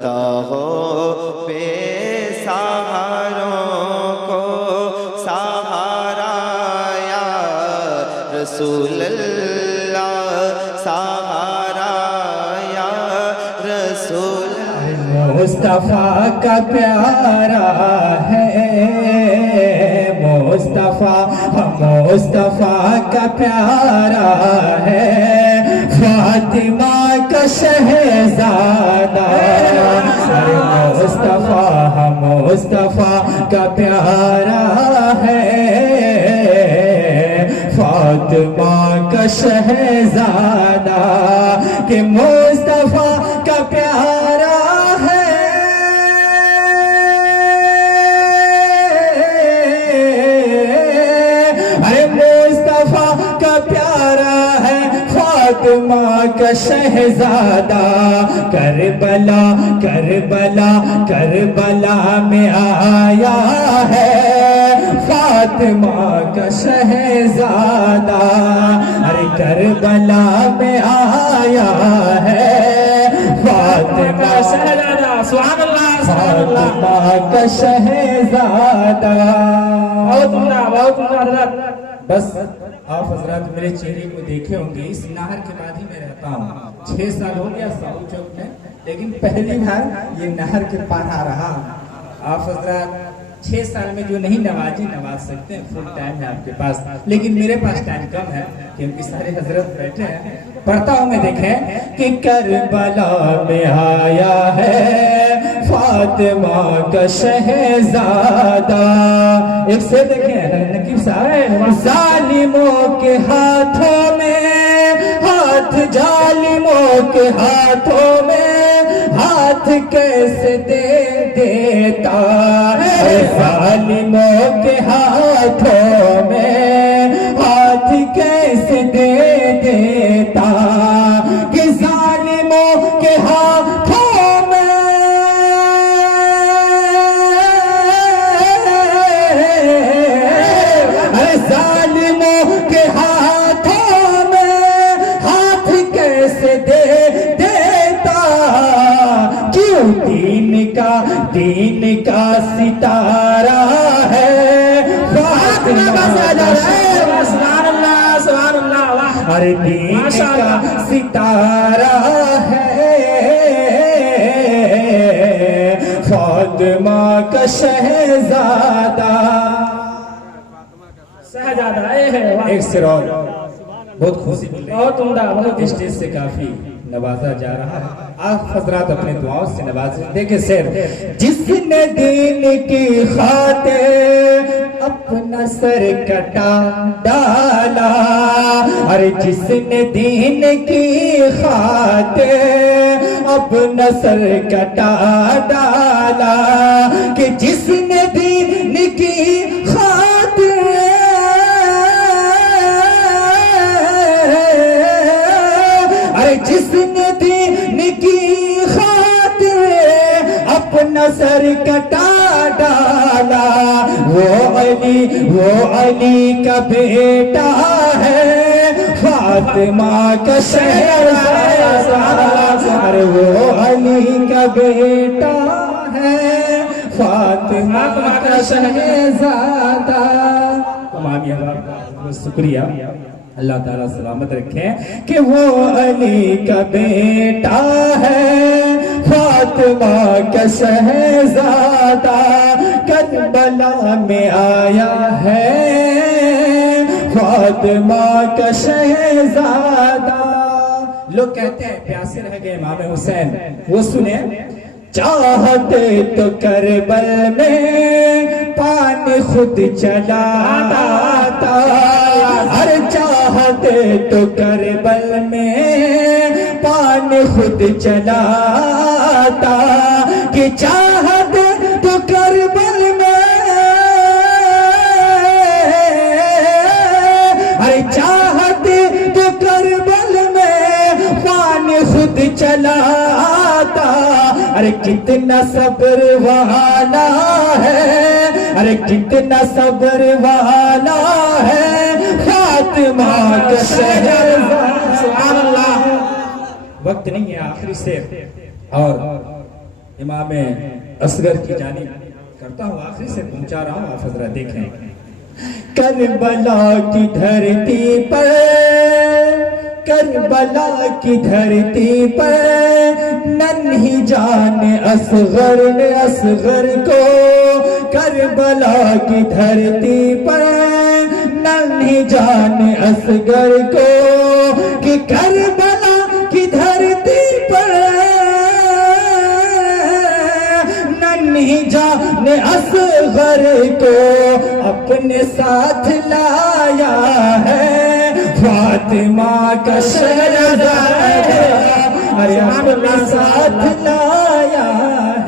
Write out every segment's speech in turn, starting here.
हो बेसहारों को सहारा या रसूल अल्लाह, सहारा या रसूल। मुस्तफा का प्यारा है मुस्तफा, मुस्तफा का प्यारा है, फातिमा का शहजादा। मुस्तफा मुस्तफा का प्यारा है, फातिमा का शहजादा। कि मुस्तफा का प्यारा है, अरे मुस्तफा का प्यारा है, फातिमा का शहजादा। करबला करबला करबला में आया है, फातिमा का शहजादा। अरे करबला में आया है, फातिमा शहजादा। सुभान अल्लाह, सुभान अल्लाह। फातिमा का शहजादा। बहुत उम्दा, बहुत उम्दा हज़रत। बस आप हजरत मेरे चेहरे को देखे होंगे, इस नहर के बाद ही मैं रहता हूँ। 6 साल हो गया साउथ चौक में, लेकिन पहली बार ये नहर के पार आ रहा। आप हजरत 6 साल में जो नहीं नवाजी नवाज सकते हैं, फुल टाइम है आपके पास, लेकिन मेरे पास टाइम कम है क्योंकि सारे हजरत बैठे हैं। पढ़ता हूँ मैं, देखें कि करबला में आया है, फातिमा का शहजादा। एक से देखें नकीब साहब, जालिमों के हाथों में हाथ, जालिमों के हाथों में हाथ कैसे दे देता। जालिमों के हाथों में हाथ कैसे दे देता। कि जालिमों के हाथों में, अरे जालिमों के हाथों में हाथ कैसे दे देता। क्यों दीन का सितारा है, फातिमा का सुभान अल्लाह, सुभान अल्लाह। वाह, अरे दीन का सितारा है, फातिमा का शहजादा। शहजादा आए हैं। वाह, एक सिर और बहुत खुशी मिल रही है, बहुत उम्दा, बहुत इस स्टेज से काफी नवाजा जा रहा है। आप हजरात अपने दुआओं से नवाजें। देखे शेर, जिसने दीन की खातिर अपना सर कटा डाला। अरे जिसने दीन की खातिर अपना सर कटा डाला। कि जिसने दीन की खातिर, अरे जिसने दीन की खातिर अपना सर कटा डाला, वो अली का बेटा है, फातिमा का शहजादा। अरे वो अली का बेटा है, फातिमा का शहजादा। तमाम यहाँ शुक्रिया, अल्लाह ताला सलामत रखे। कि वो अली का बेटा है, फातिमा का शहजादा। करबला में आया है, फातिमा का शहजादा। लोग कहते हैं प्यासे रह गए इमाम हुसैन, वो सुने। चाहते तो करबल में पानी खुद चलाता। अरे चाहते तो करबल में पानी खुद चलाता। कि चाहते तो करबल में, अरे चाहते तो करबल में पानी खुद चलाता। अरे कितना सब्र वाला है, अरे कितना सब्र वाला है, फातिमा का शहजादा। सुभान अल्लाह। वक्त नहीं है, आखिरी शेर। और इमाम असगर की जानिब करता हूँ, आखिरी से पहुंचा रहा हूँ, आप हजरा देखें। करबला की धरती पर, करबला की धरती पर नन्ही जान असगर ने असगर को, करबला की धरती पर नन्ही जान असगर को, कि करबला की धरती पर नन्ही जान असगर को अपने साथ लाया है फातिमा का शहजादा, अरे अपने साथ लाया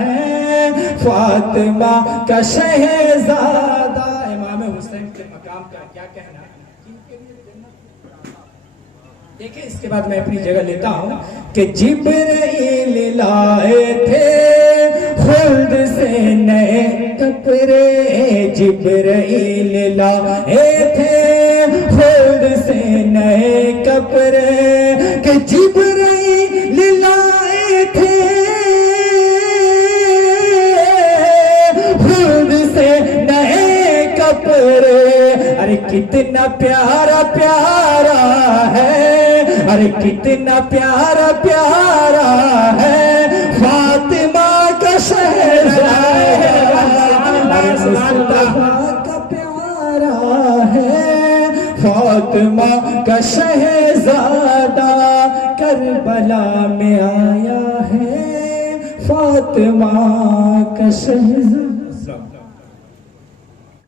है फातिमा का शहजादा। इमाम हुसैन के मकाम का क्या कहना। देखिए इसके बाद मैं अपनी जगह लेता हूँ कि जिब्रील लाए थे खुल्द से नए कपड़े, जिब्रील लाए थे खुल्द से नए कपड़े, कि जिब्रील लाए थे खुल्द से नए कपड़े। अरे कितना प्यारा प्यारा है, अरे कितना प्यारा प्यारा है फातिमा का शहजादा, का प्यारा है फातिमा का शहजादा, करबला में आया है फातिमा का शहजादा।